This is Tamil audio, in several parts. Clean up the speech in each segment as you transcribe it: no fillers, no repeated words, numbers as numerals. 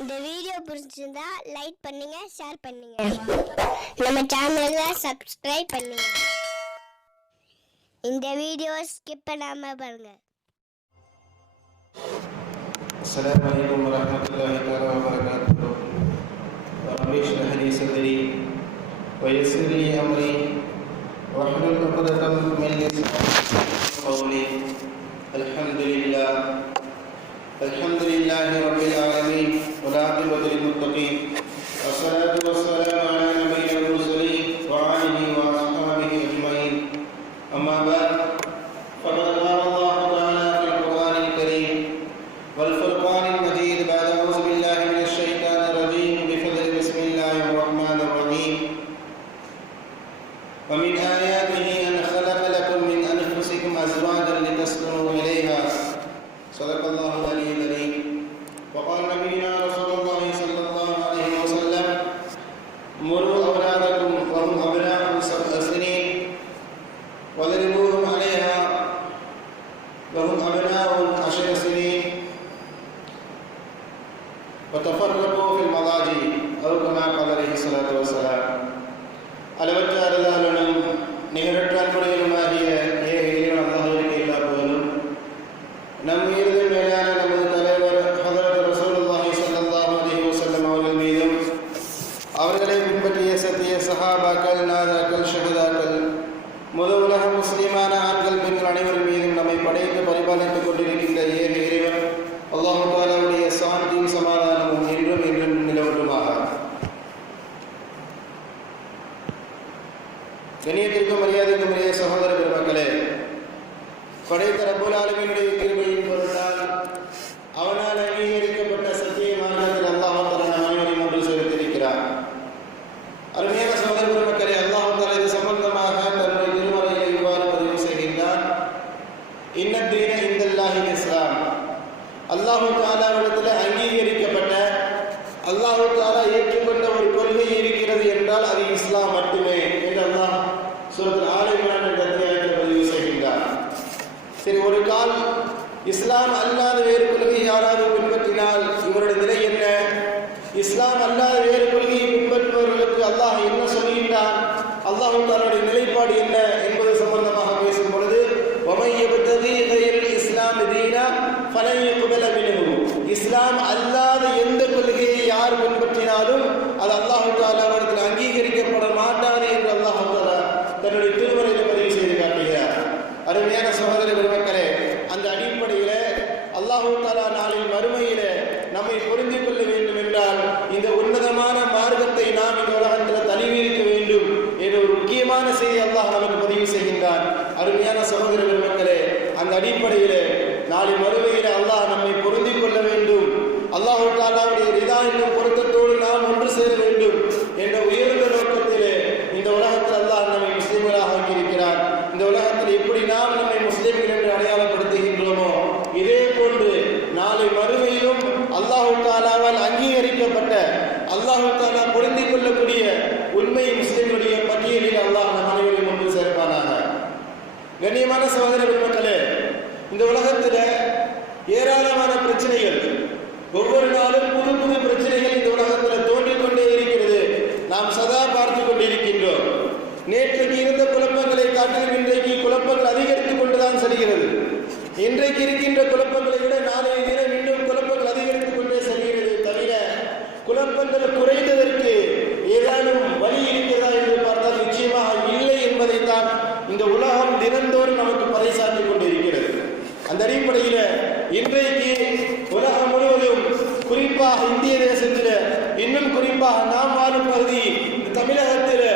இந்த வீடியோ பிடிச்சிருந்தா லைக் பண்ணுங்க, ஷேர் பண்ணுங்க, நம்ம சேனலை சப்ஸ்கிரைப் பண்ணுங்க. இந்த வீடியோ ஸ்கிப் பண்ணாம பாருங்க. السلام عليكم ورحمة الله تعالى وبركاته. رب اشرح لي صدري ويسر لي أمري واحلل عقدة من لساني قولي. الحمد لله رب العالمين والعاقبة للمتقين والصلاة والسلام على نبينا المرسلين وآله وأصحابه أجمعين. أما بعد فقد قال الله تعالى في القرآن الكريم والفرقان المجيد بعد أعوذ بالله من الشيطان الرجيم بفضل بسم الله الرحمن الرحيم. ومن آياته أن خلق لكم من أنفسكم أزواجا لتسكنوا إليها صدق الله العلي العظيم. وقال نبينا رسول الله صلى الله عليه وسلم مروا أولادكم وهم أبناء 7 سنين واضربوهم عليها وهم أبناء 10 سنين وتفرقوا في المضاجع أو كما قال عليه الصلاة والسلام. அளவற்ற அருளாளனும் நிகரற்ற அன்புடையனுமாகிய இறைவன் அல்லாஹ்விற்கு எல்லா புகழும். நம் மீது மேலான நமது தலைவர் ஹதரத் ரசூலுல்லாஹி ஸல்லல்லாஹு அலைஹி வஸல்லம் அவர்கள் மீதும் அவர்களை பின்பற்றிய சத்திய சஹாபாக்கள், நாதாக்கள், ஷஹதாக்கள், முழு உலக முஸ்லிமான ஆண்கள், பெண்கள் அனைவரும் மீதும் நம்மை படைத்து பரிபாலித்துக் கொண்டிருக்கின்ற ஏக இறைவன் அல்லாஹ் தஆலாவுடைய சாந்தியும் சமாதானமும் என்றும் என்றும் நிலவட்டுமாக. கண்ணியத்திற்கும் மரியாதைக்கும் உரிய சகோதர பெருமக்களே, படைத்த ரப்புல் ஆலமீனுடைய கிருபையின் பொருட்டால் அவனால் அங்கீகரிக்கப்பட்ட சத்திய மார்க்கத்தில் அல்லாஹ் தஆலா நம் அனைவரையும் ஒன்று சேர்த்திருக்கிறார். அருமையான சகோதர பெருமக்களே, அல்லாஹ் தஆலா இது சம்பந்தமாக தன்னுடைய திருமறையிலே இவ்வாறு பதிவு செய்கின்றார். இன்னத்தீன இந்தல்லாஹில் இஸ்லாம். அல்லாஹ் தஆலாவிடத்தில் அங்கீகரிக்கப்பட்ட, அல்லாஹ் தஆலா ஏற்றுக்கொண்ட ஒரு கொள்கை இருக்கிறது என்றால் அது இஸ்லாம் மட்டுமே என்று அல்லாஹ் சூரத்துல் ஆல இம்ரான் என்ற அத்தியாயத்தில் பதிவு செய்கின்றார். சரி, ஒரு கால் இஸ்லாம் அல்லாத வேறு கொள்கையை யாராவது பின்பற்றினால் இவருடைய நிலை என்ன? இஸ்லாம் அல்லாத வேறு கொள்கையை பின்பற்றுபவர்களுக்கு அல்லாஹ் என்ன சொல்கின்றான், அல்லாஹ் தஆலாவுடைய நிலைப்பாடு என்ன என்பது சம்பந்தமாக பேசும் பொழுது இஸ்லாம் அல்லாத எந்த கொள்கையை யார் பின்பற்றினாலும் அது அல்லாஹ் தஆலாவிடத்தில் அங்கீகரிக்கப்பட மாட்டாது என்று அல்லாஹ் தஆலா தன்னுடைய திருமறையில் பதிவு செய்து காட்டுகிறார். அருமையான சகோதர பெருமக்களே, அந்த அடிப்படையில் அல்லாஹ் தஆலா நாளில் மறுமையில் நம்மை பொருந்திக் கொள்ள வேண்டும் என்றால் இந்த உன்னதமான மார்க்கத்தை நாம் இந்த உலகத்தில் தழுவியிருக்க வேண்டும் என்ற ஒரு முக்கியமான செய்தி அல்லாஹ் நமக்கு பதிவு செய்கின்றான். அருமையான சகோதர பெருமக்களே, அந்த அடிப்படையில் நாளை மறுமையில் அல்லாஹ் நம்மை பொருந்திக் கொள்ள வேண்டும், அல்லாஹ் தஆலாவுடைய ரிதா என்னும் பொருத்தத்தோடு நாம் ஒன்று சேர வேண்டும் என்ற உயர்ந்த நோக்கத்திலே இந்த உலகத்தில் அல்லாஹ் நம்மை முஸ்லிம்களாக ஆக்கியிருக்கிறார். இந்த உலகத்தில் எப்படி நாம் நம்மை முஸ்லிம்கள் என்று அடையாளப்படுத்துகின்றோமோ இதே போன்று நாளை மறுமையிலும் அல்லாஹ் தஆலாவால் அங்கீகரிக்கப்பட்ட, அல்லாஹ் தஆலா பொருந்திக் கொள்ளக்கூடிய உண்மை முஸ்லிம்களுடைய பட்டியலில் அல்லாஹ் நம் அனைவரையும் ஒன்று சேர்ப்பானாக. கண்ணியமான சகோதர பெருமக்களே, இந்த உலகத்தில் ஏராளமான பிரச்சனைகள், ஒவ்வொரு நாளும் புது புது பிரச்சனைகள் இந்த உலகத்தில் தோன்றிக் கொண்டே இருக்கிறது. நாம் சதா பார்த்து கொண்டிருக்கின்றோம். நேற்றைக்கு இருந்த குழப்பங்களை காட்டிலும் இன்றைக்கு குழப்பங்கள் அதிகரித்துக் கொண்டுதான் செல்கிறது. இன்றைக்கு இருக்கின்ற குழப்பங்களை விட நாளைய தினம் இன்னும் குழப்பங்கள் அதிகரித்துக் கொண்டே செல்கிறது. தவிர குழப்பங்கள் குறைந்ததற்கு ஏதானும் வழி இருக்கிறதா என்று பார்த்தால் நிச்சயமாக இல்லை என்பதைத்தான் இந்த உலகம் தினந்தோறும் நமக்கு பறைசாற்றிக் கொண்டிருக்கிறது. அந்த அடிப்படையில் இன்றைக்கு உலகம் முழுவதும், குறிப்பாக இந்திய தேசத்தில், இன்னும் குறிப்பாக நாம் வாழும் பகுதி தமிழகத்தில்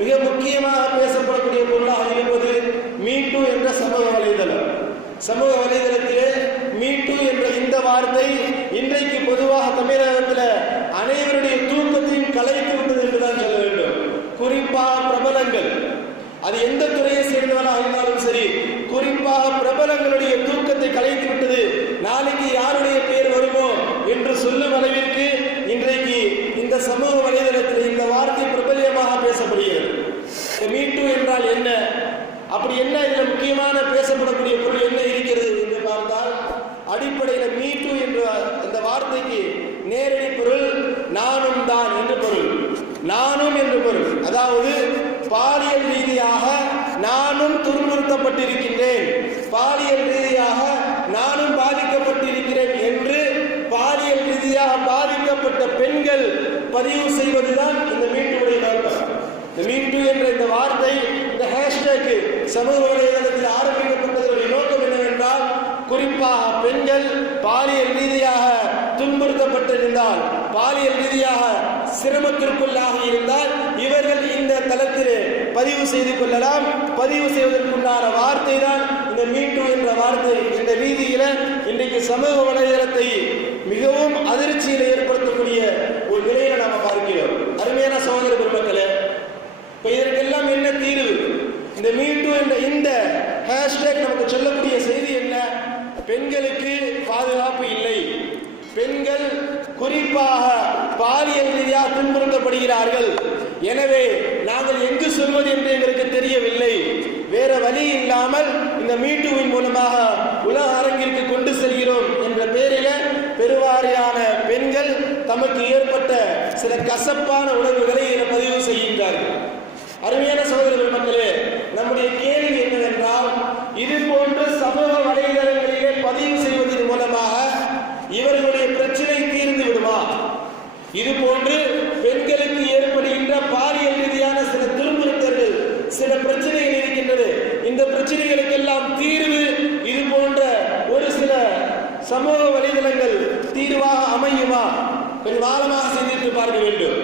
மிக முக்கியமாக பேசப்படக்கூடிய பொருளாக இருப்பது மீட்டு என்ற சமூக வலைதளம். சமூக வலைதளத்திலே மீட்டு என்ற இந்த வார்த்தை இன்றைக்கு பொதுவாக தமிழகத்தில் அனைவருடைய தூக்கத்தையும் கலைத்து விட்டது என்றுதான் சொல்ல வேண்டும். குறிப்பாக பிரபலங்கள், அது எந்த துறையை சேர்ந்தவனாக இருந்தாலும் சரி, குறிப்பாக பிரபலங்களுடைய தூக்கத்தை கலைத்து விட்டது. நாளைக்கு யாருடைய பேர் வருமோ என்று சொல்லும் அளவிற்கு இன்றைக்கு இந்த சமூக வலைதளத்தில் இந்த வார்த்தை பிரபல்யமாக பேசப்படுகிறது. மீட்டு என்றால் என்ன, அப்படி என்ன இதில் முக்கியமான பேசப்படக்கூடிய பொருள் என்ன இருக்கிறது என்று பார்த்தால், அடிப்படையில் மீட்டு என்ற அந்த வார்த்தைக்கு நேரடி பொருள் நானும் தான் என்று பொருள். நானும் என்று பொருள், அதாவது பாலியல் ரீதியாக நானும் துன்புறுத்தப்பட்டிருக்கின்றேன், பாலியல் ரீதியாக நானும் பாதிக்கப்பட்டிருக்கிறேன் என்று பாலியல் ரீதியாக பாதிக்கப்பட்ட பெண்கள் பதிவு செய்வதுதான் இந்த மீட்டுடைய நோக்கம். இந்த மீட்டு என்ற இந்த வார்த்தை, இந்த ஹேஷ்டேக் சமூக வலைதளத்தில் ஆரம்பிக்கப்பட்டதனுடைய நோக்கம் என்னவென்றால், குறிப்பாக பெண்கள் பாலியல் ரீதியாக துன்புறுத்தப்பட்டிருந்தால், பாலியல் ரீதியாக சிரமத்திற்குள்ளாக இருந்தால் இவர்கள் இந்த தளத்தில் பதிவு செய்து கொள்ளலாம். பதிவு செய்வதற்குண்டான வார்த்தை தான் இந்த மீட்டு என்ற வார்த்தை. இந்த ரீதியில இன்றைக்கு சமூக வலைதளத்தை மிகவும் அதிர்ச்சியில் ஏற்படுத்தக்கூடிய ஒரு நிலையை நாம் பார்க்கிறோம். அருமையான சகோதர பெருமக்களே, இப்ப இதற்கெல்லாம் என்ன தீர்வு? இந்த மீட்டு என்ற இந்த ஹேஷ்டேக் நமக்கு சொல்லக்கூடிய செய்தி என்ன? பெண்களுக்கு பாதுகாப்பு இல்லை, பெண்கள் குறிப்பாக பாலியல் ரீதியாக துன்புறுத்தப்படுகிறார்கள். எனவே நாங்கள் எங்கு சொல்வது என்று எங்களுக்கு தெரியவில்லை. வேற வழி இல்லாமல் இந்த மீட்டுவின் மூலமாக உலக அரங்கிற்கு கொண்டு செல்கிறோம் என்ற பெயரில் பெருவாரியான பெண்கள் தமக்கு ஏற்பட்ட சில கசப்பான உணர்வுகளை பதிவு செய்கின்றார்கள். அருமையான சகோதர மக்களே, நம்முடைய கேள்வி என்னவென்றால், இது போன்று சமூக வலைதளங்களிலே பதிவு செய்வதன் மூலமாக இவர்களுடைய பிரச்சனை தீர்ந்து விடுமா? இது போன்று பெண்களுக்கு ஏற்படுகின்ற பாலியல் ரீதியான சில துன்புறுத்தல்கள், சில பிரச்சனைகள் இருக்கின்றது. இந்த பிரச்சனைகளுக்கெல்லாம் தீர்வு இது போன்ற ஒரு சில சமூக வலைதளங்கள் தீர்வாக அமையுமா? கொஞ்சம் ஆழமாக சிந்தித்து பார்க்க வேண்டும்.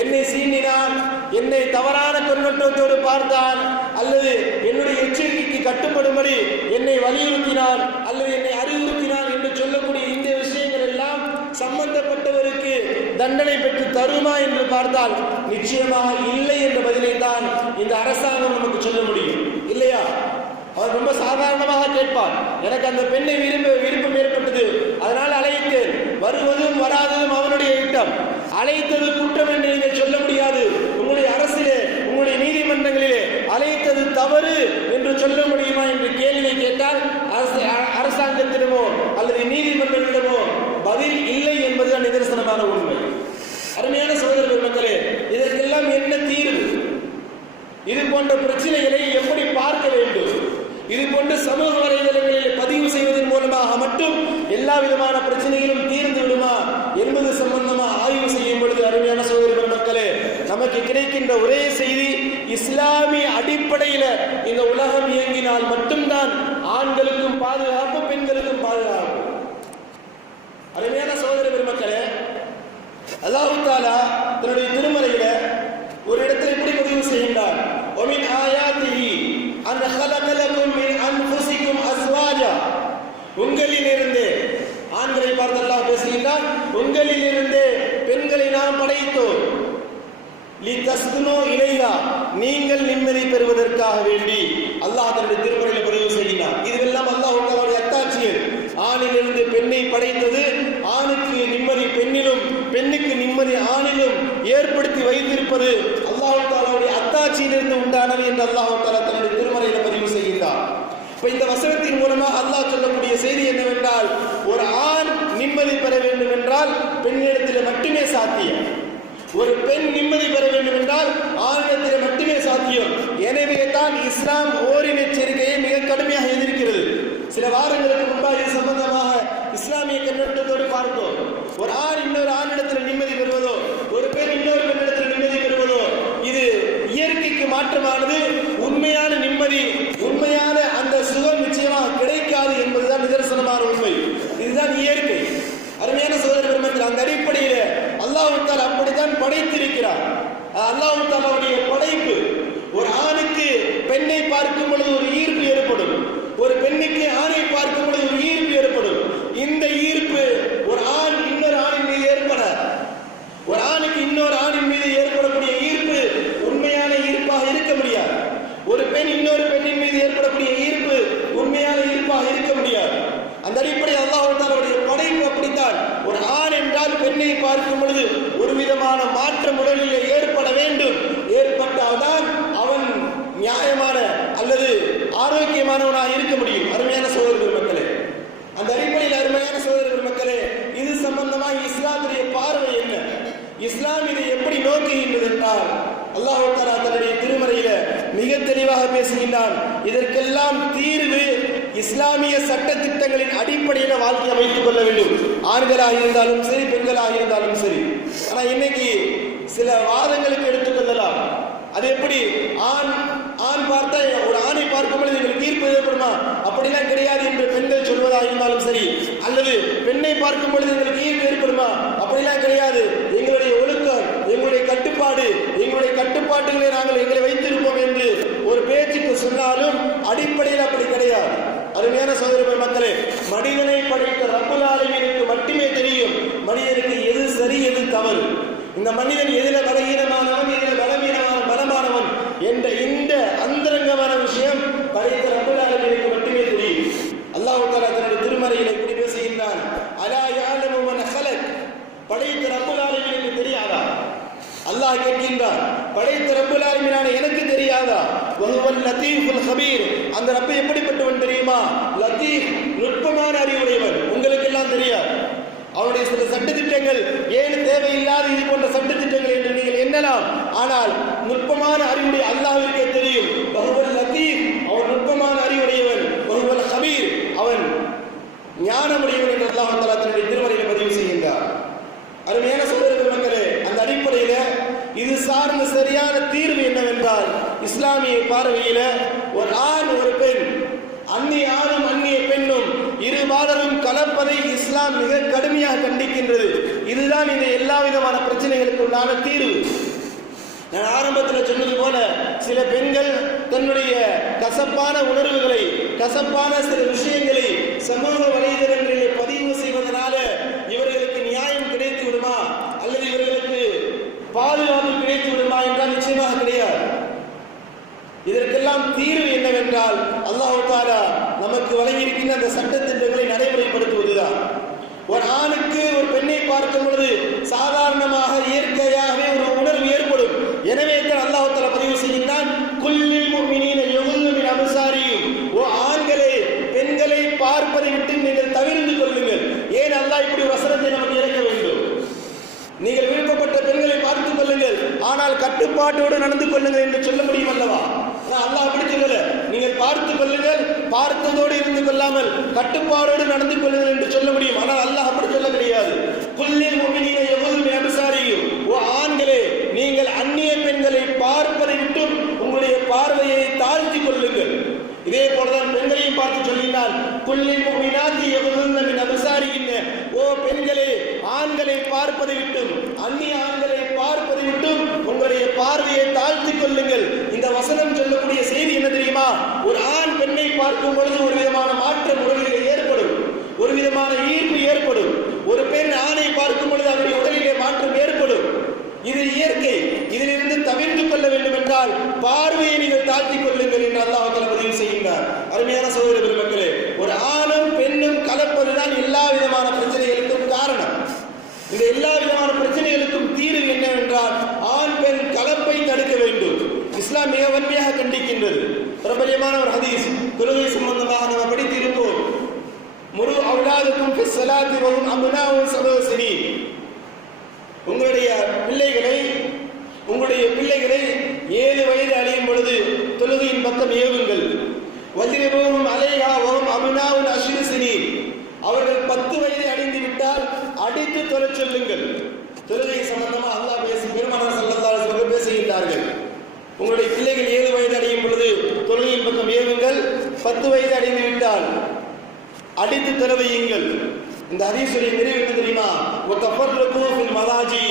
என்னை சீண்டினான், என்னை தவறான கண்ணோட்டத்தோடு பார்த்தான், அல்லது என்னுடைய எச்சரிக்கைக்கு கட்டுப்படும்படி என்னை வலியுறுத்தினான் அல்லது என்னை அறிவுறுத்தினான் என்று சொல்லக்கூடிய இந்த விஷயங்கள் எல்லாம் சம்பந்தப்பட்டவருக்கு தண்டனை பெற்று தருமா என்று பார்த்தால் நிச்சயமாக இல்லை என்ற பதிலை தான் இந்த அரசாங்கம் நமக்கு சொல்ல முடியும், இல்லையா? அவர் ரொம்ப சாதாரணமாக கேட்பார், எனக்கு அந்த பெண்ணை விருப்பம் ஏற்பட்டது, அதனால் அழைத்தேன், வருவதும் வராததும் அவனுடைய இட்டம், அழைத்தது குற்றம் என்று நீங்கள் சொல்ல முடியாது. உங்களுடைய அரசிலே, உங்களுடைய நீதிமன்றங்களிலே அழைத்தது தவறு என்று சொல்ல முடியுமா என்று கேள்வியை கேட்டால் அரசாங்கத்திடமோ அல்லது நீதிமன்றத்திடமோ பதில் இல்லை என்பதுதான் நிதர்சனமான உண்மை. அருமையான சகோதர மக்களே, இதற்கெல்லாம் என்ன தீர்வு? இது போன்ற பிரச்சனைகளை எப்படி பார்க்க வேண்டும்? இது போன்ற சமூக வலைதளங்களில் பதிவு செய்வதன் மூலமாக மட்டும் எல்லா விதமான பிரச்சனைகளும் தீர்ந்து விடுமா என்பது சம்பந்தமாக ஆய்வு செய்யும் பொழுது, அருமையான சகோதர மக்களே, நமக்கு கிடைக்கின்ற ஒரே செய்தி, இஸ்லாமிய அடிப்படையில் இந்த உலகம் இயங்கினால் மட்டும்தான் ஆண்களுக்கும் பாதுகாப்பு, பெண்களுக்கும் பாதுகாப்பு. அருமையான சகோதர பெருமக்களே, அல்லாஹ் தஆலா தன்னுடைய திருமறையில ஒரு இடத்தில் இப்படி பதிவு செய்கின்றார், وَمِنْ آيَاتِهِ أَنْ خَلَقَ لَكُم مِّنْ أَنفُسِكُمْ أَزْوَاجًا. உங்களிலிருந்து, ஆண்களை பார்த்து அல்லாஹ் பேசுகின்றார், உங்களிலிருந்து பெண்களை நாம் படைத்தோம், லிதஸ்குனு இலைஹா, நீங்கள் நிம்மதி பெறுவதற்காக வேண்டி அல்லாஹ் தன்னுடைய திருமறையில் பதிவு செய்கிறார். இதுவெல்லாம் அல்லாஹ்வுடைய அத்தாட்சிகள். ஆணிலிருந்து பெண்ணை படைத்தது, ஆணுக்கு நிம்மதி பெண்ணிலும், பெண்ணுக்கு நிம்மதி ஆணிலும் ஏற்படுத்தி வைத்திருப்பது அல்லாஹ் தஆலாவுடைய அத்தாட்சியிலிருந்து உண்டானது என்று அல்லாஹ் தஆலா தன்னுடைய திருமறையில் பதிவு செய்கிறார். இப்ப இந்த வசனத்தின் மூலமாக அல்லாஹ் சொல்லக்கூடிய செய்தி என்னவென்றால், ஒரு ஆண் நிம்மதி பெற வேண்டும் என்றால் பெண்ணிடத்தில் மட்டுமே சாத்தியம், ஒரு பெண் நிம்மதி பெற வேண்டும் என்றால் ஆணிடத்தில் மட்டுமே சாத்தியம். எனவே தான் இஸ்லாம் ஓரின சேர்க்கையை மிக கடுமையாக எதிர்க்கிறது. சில வாரங்களுக்கு முன்பாக இது சம்பந்தமாக இஸ்லாமிய கண்ணோட்டத்தோடு பார்த்தோம். ஒரு ஆண் இன்னொரு ஆணிடத்தில் நிம்மதி பெறுவதோ, ஒரு பெண் இன்னொரு பெண்ணிடத்தில் நிம்மதி பெறுவதோ இது இயற்கைக்கு மாற்றமானது. உண்மையான நிம்மதி, உண்மையான அந்த சுகம் நிச்சயமாக கிடைக்காது என்பதுதான் நிதர்சனமான உண்மை. இதுதான் இயற்கை. அருமையான சகோதர பெருமக்கள், அந்த அடிப்படையில் அல்லாஹ் தஆலா அப்படித்தான் படைத்திருக்கிறார். அல்லாஹ் தஆலாவுடைய படைப்பு, ஒரு ஆணுக்கு பெண்ணை பார்க்கும் பொழுது ஒரு ஈர்ப்பு ஏற்படும், ஒரு பெண்ணுக்கு ஆணை பார்க்கும் பொழுது ஒரு ஈர்ப்பு ஏற்படும். இந்த ஈர்ப்பு ஒரு ஆண் இன்னொரு ஆணின் மீது ஏற்பட, ஒரு ஆணுக்கு இன்னொரு ஆணின் மீது ஏற்படக்கூடிய ஈர்ப்பு உண்மையான ஈர்ப்பாக இருக்க முடியாது. ஒரு பெண் இன்னொரு பெண்ணின் மீது ஏற்படக்கூடிய ஈர்ப்பு உண்மையான ஈர்ப்பாக இருக்க முடியாது. அந்த அடிப்படையில் அல்லாஹ் தஆலாவுடைய படைப்பு அப்படித்தான். ஒரு ஆண் என்றால் பெண்ணை பார்க்கும் பொழுது ஒரு விதமான மாற்றம் உடலில் ஏற்பட வேண்டும். ஏற்பட்டால்தான் அவன் நியாயமான அல்லது ஆரோக்கியமானவனாக இருக்க முடியும். அருமையான சகோதர பெருமக்களே, அந்த அடிப்படையில் அருமையான சகோதர பெருமக்களே, இது சம்பந்தமாக இஸ்லாமுடைய இஸ்லாம் இதை எப்படி நோக்குகின்றது என்றால் அல்லாஹ் தஆலா தன்னுடைய திருமறையில மிக தெளிவாக பேசுகின்றான். இதற்கெல்லாம் தீர்வு இஸ்லாமிய சட்ட திட்டங்களின் அடிப்படையில் வாழ்க்கை அமைத்துக் கொள்ள வேண்டும். ஆண்களாக இருந்தாலும் சரி, பெண்களாக இருந்தாலும் சரி. ஆனா இன்னைக்கு சில வாதங்களுக்கு எடுத்துக்கொள்ளலாம். அது எப்படி ஆண் பார்த்தா ஒரு ஆணை பார்க்கும் பொழுது எங்களுக்கு தீர்ப்பு ஏற்படுமா? அப்படிலாம் கிடையாது என்று பெண்கள் சொல்வதாக இருந்தாலும் சரி, அல்லது பெண்ணை பார்க்கும் பொழுது எங்களுக்கு ஈர்ப்பு ஏற்படுமா? அப்படிலாம் கிடையாது. எங்களுடைய ஒழுக்கம், எங்களுடைய கட்டுப்பாடு, எங்களுடைய கட்டுப்பாட்டுகளை நாங்கள் எங்களை வைத்திருப்போம் என்று ஒரு பேச்சுக்கு சொன்னாலும் அடிப்படையில் அப்படி கிடையாது. அருமையான சகோதர மக்களே, மனிதனை படைத்த ரப்புல் ஆலமீனுக்கு மட்டுமே தெரியும் மனிதனுக்கு எது சரி எது தவறு. இந்த மனிதன் எதில பலகீனமானவன், எதில பலமானவன் என்ற இந்த அந்தரங்கமான விஷயம் படைத்த ரப்புல் ஆலமீனுக்கு மட்டுமே தெரியும். அல்லாஹ் தஆலா தன்னுடைய திருமறையில் இப்படி பேசுகின்றான், அலா யஅலமு மன் ஹலக், படைத்த ரப்புல் ஆலமீனுக்கு தெரியாதா? அல்லாஹ் கேட்கின்றான், படைத்த ரப்புல் ஆலமீனான எனக்கு தெரியாதா? வஹுவல் லதீஃபுல் கபீர், அந்த ரப்பு எப்படிப்பட்டவன் தெரியுமா? லதீஃப், நுட்பமான அறிவுடையவன். உங்களுக்கு எல்லாம் தெரியாது. அவருடைய சில சட்டத்திட்டங்கள் ஏன் தேவையில்லாத இது போன்ற சட்டத்திட்டங்கள் என்று நீங்கள் எண்ணலாம். ஆனால் நுட்பமான அறிவுடைய அல்லாஹ்விற்கே தெரியும். வஹுவல் லதீஃப், அவன் நுட்பமான அறிவுடையவன். வஹுவல் கபீர், அவன் ஞானமுடையவன் என்று அல்லாஹ் தஆலா தன்னுடைய திருமறையில் பதிவு செய்கின்றார். அருமையான சகோதர மக்களே, அந்த அடிப்படையில இது சார்ந்த சரியான தீர்வு என்னவென்றால், இஸ்லாமிய பார்வையில ஒரு ஆண் ஒரு பெண், அந்நிய ஆணும் அந்நிய பெண்ணும் இருபாலரும் கலப்பதை இஸ்லாம் மிக கடுமையாக கண்டிக்கின்றது. இதுதான் இந்த எல்லா விதமான பிரச்சனைகளுக்கு உண்டான தீர்வு. நான் ஆரம்பத்தில் சொன்னது போல சில பெண்கள் தன்னுடைய கசப்பான உணர்வுகளை, கசப்பான சில விஷயங்களை சமூக வலைதளங்களிலே பதிவு செய்வதனால இவர்களுக்கு நியாயம் கிடைத்து விடுமா அல்லது இவர்களுக்கு பாதுகாப்பு கிடைத்து விடுமா என்றால் நிச்சயமாக கிடையாது. இதற்கெல்லாம் தீர்வு என்னவென்றால் அல்லாஹ் தஆலா நமக்கு வழங்கியிருக்கின்ற அந்த சட்டத்திட்டங்களை நடைமுறைப்படுத்துவதுதான். ஒரு ஆணுக்கு ஒரு பெண்ணை பார்க்கும் பொழுது சாதாரணமாக இயற்கையாகவே ஒரு உணர்வு ஏற்படும். எனவே தான் அல்லாஹ் தஆலா பதிவு செய்கின்றான், குல்லில் முஃமினீன யகுல்லு மின் அப்சாரிஹிம், ஓ ஆண்களே பெண்களை பார்ப்பதை விட்டு நீங்கள் தவிர்த்து கொள்ளுங்கள். ஏன் அல்லாஹ் இப்படி ஒரு வசனத்தை நமக்கு இறக்க வேண்டும்? நீங்கள் விருப்பப்பட்ட பெண்களை பார்த்துக் கொள்ளுங்கள், ஆனால் கட்டுப்பாட்டோடு நடந்து கொள்ளுங்கள் என்று சொல்ல முடியும் அல்லவா? அல்லாஹ் அப்படி சொல்லல. நீங்கள் பார்த்துக் கொள்ளுங்கள், பார்த்ததோடு இருந்து கொள்ளாமல் கட்டுப்பாடோடு நடந்து கொள்ளுங்கள் என்று சொல்ல முடியும். ஆனால் அல்லாஹ் அப்படி சொல்ல கிடையாது. குல்லில் முஃமினீன யகுல்லு மின் அப்சாரிஹிம், ஓ ஆண்களே நீங்கள் அந்நிய பெண்களை பார்ப்பதை விட்டு உங்களுடைய பார்வையை தாழ்த்தி கொள்ளுங்கள். இதே போலதான் பெண்களையும் பார்த்து சொல்லினார், குல்லில் முஃமினாத்தி யகுல்லுன மின் அப்சாரிஹின்ன, ஓ பெண்களே ஆண்களை பார்ப்பதை விட்டும் அந்நிய ஆண்களை பார்ப்பதை விட்டும் உங்களுடைய பார்வையை தாழ்த்தி கொள்ளுங்கள். இந்த வசனம் சொல்லக்கூடிய செய்தி என்ன தெரியுமா? ஒரு ஆண் பெண்ணை பார்க்கும் பொழுது ஒரு விதமான மாற்றம் உடலிலே ஏற்படும், ஒரு விதமான ஈர்ப்பு ஏற்படும். ஒரு பெண் ஆணை பார்க்கும் பொழுது அவருடைய உடலிலே மாற்றம் ஏற்படும். இது இயற்கை. இதிலிருந்து தவிர்த்து கொள்ள வேண்டும் என்றால் பார்வையை நீங்கள் தாழ்த்திக் கொள்ளுங்கள் என்று அல்லாஹ் தஆலா பதிவு செய்கின்றார். அருமையான சகோதர பெருமக்களே, ஒரு ஆணும் பெண்ணும் கலப்பதுதான் எல்லா விதமான பிரச்சனைகளுக்கும் காரணம். இந்த எல்லா விதமான பிரச்சனைகளுக்கும் தீர்வு என்னவென்றால் ஆண் பெண் கலப்பை தடுக்க வேண்டும். இஸ்லாம் மிக வன்மையாக கண்டிக்கின்றது. பிரபலியமான ஒரு ஹதீஸ் தொழுகை சம்பந்தமாக நாம் படித்திருப்போம். முரு அவுலாதுக்கும் ஃபி ஸலாத்தி வ ஹும் அப்னாஉ ஸபஅ ஸனீன், உங்களுடைய பிள்ளைகளை 7 வயது அடையும் பொழுது தொழுகையின் பக்கம் ஏவுங்கள். வஜ்ரிபூஹும் அலைஹா வ ஹும் அப்னாஉ அஷ்ரி ஸனீன், அவர்கள் 10 வயது அடைந்து விட்டால் அடித்து தொழச் சொல்லுங்கள். தொழுகை சம்பந்தமாக அல்லாஹ் பெருமானார் ஸல்லல்லாஹு அலைஹி வஸல்லம் பேசுகின்றார்கள். உங்களுடைய பிள்ளைகள் 7 வயது அடையும் பொழுது தொழுகையின் பக்கம் ஏவுங்கள். 10 வயது அடைந்து விட்டால் அடித்து தொழ வையுங்கள். இந்த ஹதீஸுடைய நிறைவு என்ன தெரியுமா? வதஃபர்ரகு ஃபில் மலாஜி,